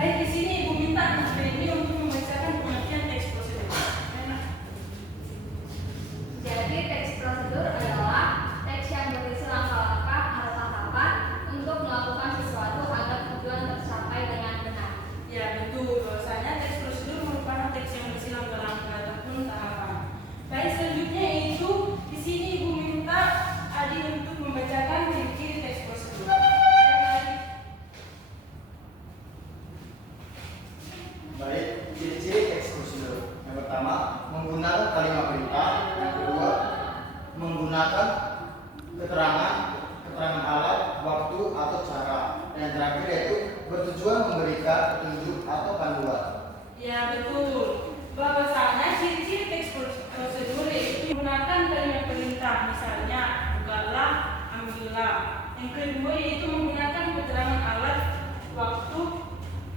Baik, di sini Ibu minta Mas Benny untuk membacakan pengertian teks prosedur. Jadi teks prosedur adalah teks yang berisi langkah-langkah atau tahapan untuk melakukan sesuatu agar tujuan tercapai dengan benar. Ya, betul. Bahwasanya teks prosedur merupakan teks yang berisi langkah-langkah ataupun tahapan. Baik, selanjutnya itu di sini Ibu minta Adi untuk membacakan ciri-ciri teks prosedur. Baik, ciri-ciri teks prosedur. Yang pertama, menggunakan kalimat perintah. Yang kedua, menggunakan keterangan alat, waktu atau cara. Dan yang terakhir yaitu bertujuan memberikan petunjuk atau panduan. Ya, betul. Bahwasanya ciri-ciri teks prosedur yaitu menggunakan kalimat perintah, misalnya bukalah, ambillah. Yang kedua yaitu menggunakan keterangan alat, waktu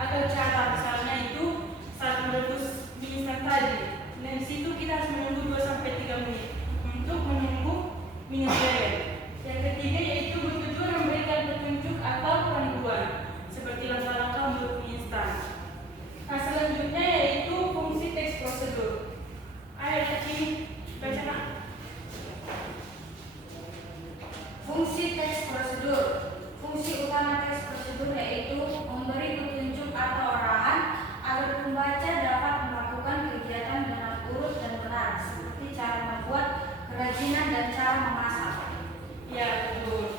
atau cara, misalnya itu saat merebus mie instan tadi. Dan di situ kita harus menunggu 2-3 menit untuk menunggu mie instan. Yang ketiga yaitu bertujuan memberikan petunjuk atau panduan seperti langkah-langkah untuk mie instan. Nah, selanjutnya yaitu fungsi teks prosedur. Ayo Cacing, baca nak. Fungsi teks prosedur. Fungsi utama teks prosedur yaitu memberi petunjuk atau arahan agar pembaca dapat melakukan kegiatan dengan urut dan benar, seperti cara membuat kerajinan dan cara memasak. Ya, betul.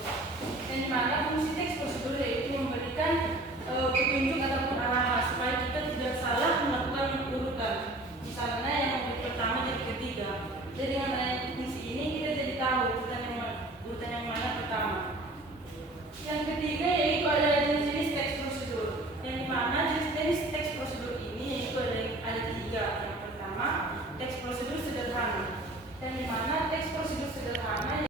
Dan dimana fungsi teks prosedur yaitu memberikan petunjuk ataupun arahan supaya kita tidak salah melakukan urutan. Misalnya yang pertama jadi ketiga. Jadi dengan adanya fungsi ini kita jadi tahu urutan yang mana pertama. Yang ketiga yaitu ada jenis-jenis teks prosedur. Yang dimana jenis-jenis teks prosedur ini yaitu ada 3. Yang pertama teks prosedur sederhana. Dan dimana teks prosedur sederhana.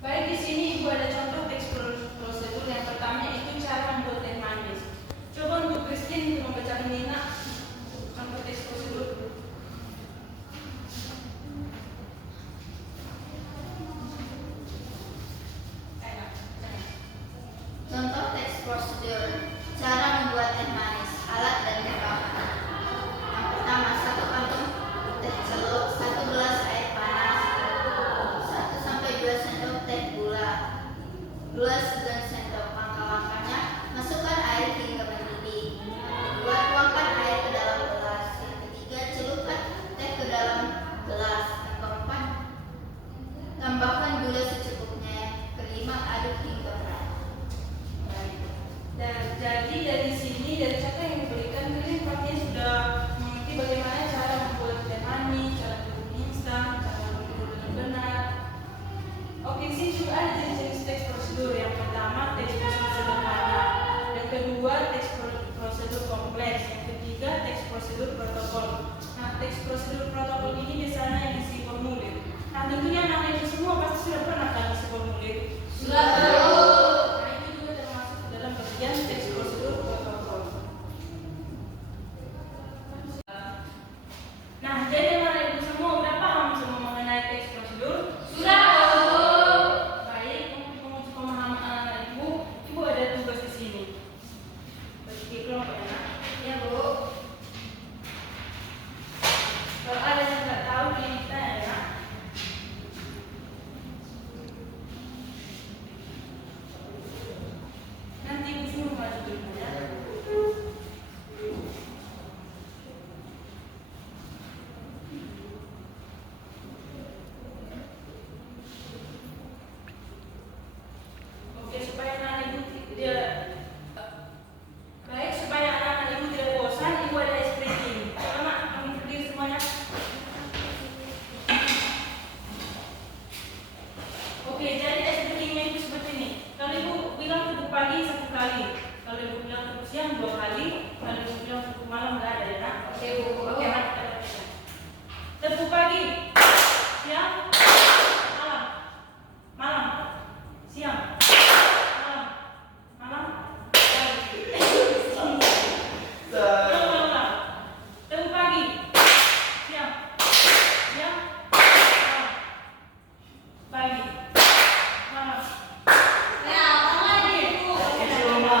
Baik, di sini Ibu ada contoh teks prosedur. Yang pertama itu cara membuat teh manis. Coba untuk Christine untuk membacakan Nina contoh teks prosedur. Contoh teks prosedur. Cara membuat teh manis. Alat dan bahan. Yang pertama, 1 kantong teh celup, 1 gelas air panas, 1-2 sendok teh gula, 2 sendok. Langkah-langkahnya: masukkan air hingga mendidih. Yang kedua, tuangkan air ke dalam gelas. Yang ketiga, celupkan teh ke dalam gelas. Yang keempat, tambahkan gula secukupnya. Yang kelima, aduk hingga merata. Dan jadi dari sini dari contoh yang diberikan kalian pastinya sudah mengerti bagaimana cara membuat teh manis, cara membuat mie instan, cara membuat dengan benar. Oke, di sini juga ada jenis-jenis teks prosedur. Yang pertama teks prosedur sederhana, yang kedua teks prosedur kompleks, yang ketiga teks prosedur protokol. Nah, teks prosedur protokol ini biasanya yang isi formulir. Nah, tentunya anak ibu semua pasti sudah pernah kan isi formulir. Sudah. Nah, itu juga termasuk dalam bagian teks prosedur protokol. Nah, jadi anak ibu semua udah paham semua mengenai teks prosedur? Sudah. Baik, untuk menguji pemahaman anak ibu, ibu ada tugas di sini. Bagi kelompok anak. Ya, Bu. Kalau ada yang nggak tahu ditanya ya. Nanti ibu suruh maju dulu ya. Oke, supaya anak ibu baik, supaya anak-anak ibu tidak bosan, ibu ada ice cream. Selamat, kami berdiri semuanya. Oke, jadi ice creamnya itu seperti ini. Kalau ibu bilang tepuk pagi 1 kali, kalau ibu bilang tepuk siang 2 kali, kalau ibu bilang tepuk malam nggak ada ya nak? Oke, Bu. Oke, nak kita lakukan. Tepuk pagi, siang, malam, malam, siang, malam, malam, pagi. Ulang. Tepuk pagi, siang, siang, malam, pagi, malam. Ya, tangan lagi, Bu. Oke, Coba.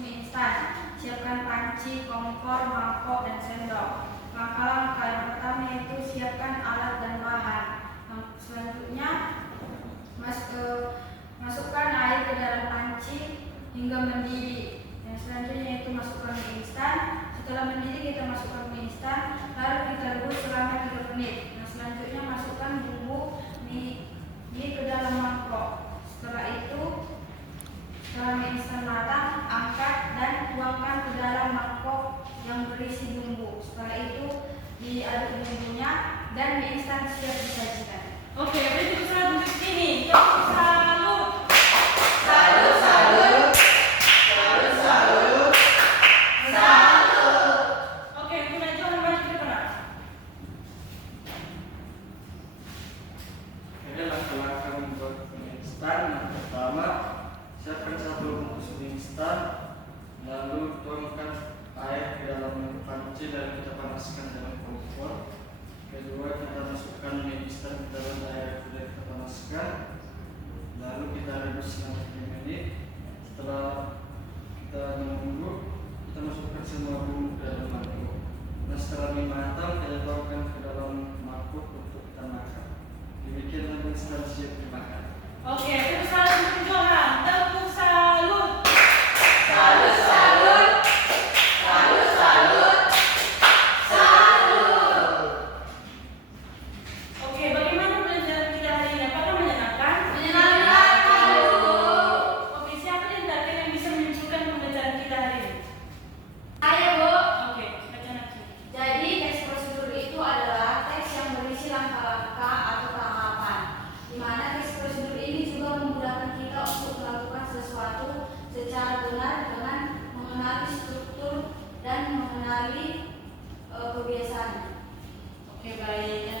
mie instan. Siapkan panci, kompor, mangkok, dan sendok. Langkah-langkah yang pertama yaitu siapkan alat dan bahan. Yang selanjutnya masukkan air ke dalam panci hingga mendidih. Yang selanjutnya yaitu masukkan mie instan. Setelah mendidih kita masukkan mie instan, lalu kita rebus selama 3 menit. Nah, selanjutnya masukkan bumbu mie ke dalam mangkok. Setelah mie instan matang, angkat dan tuangkan ke dalam mangkok yang berisi bumbu. Setelah itu diaduk bumbunya dan mie instan siap disajikan. Oke, berarti kita duduk sini. Kita salut. Salut, salut. Salut, salut. Salut. Oke, Bunda Johan maju ke depan. Ini langkah-langkah membuat mie instan. Yang pertama, siapkan 1 bungkus mie instan, lalu tuangkan air ke dalam panci dan kita panaskan dalam kompor. Kedua, kita masukkan mie instan ke dalam air yang sudah kita panaskan, lalu kita rebus selama 3 menit. Setelah kita menunggu, kita masukkan semua bumbu ke dalam mangkuk. Nah, setelah mie matang, kita tuangkan ke dalam mangkuk untuk kita makan. Demikian mie instan siap dimakan. Oke, tepuk salut untuk Johan. Tepuk salut. Salut, salut. Salut, salut. Salut. Oke, bagaimana pelajaran kita hari ini? Apakah menyenangkan? Menyenangkan, Bu. Oke, siapa di antara kalian yang bisa menunjukkan pembelajaran kita hari ini? Ayo, Bu. Oke, baca nanti. Jadi teks prosedur itu adalah teks yang berisi langkah-langkah atau tahapan, di mana teks prosedur ini juga memudahkan kita untuk melakukan sesuatu secara benar dengan mengenali struktur dan mengenali kebiasaan. Oke, baik.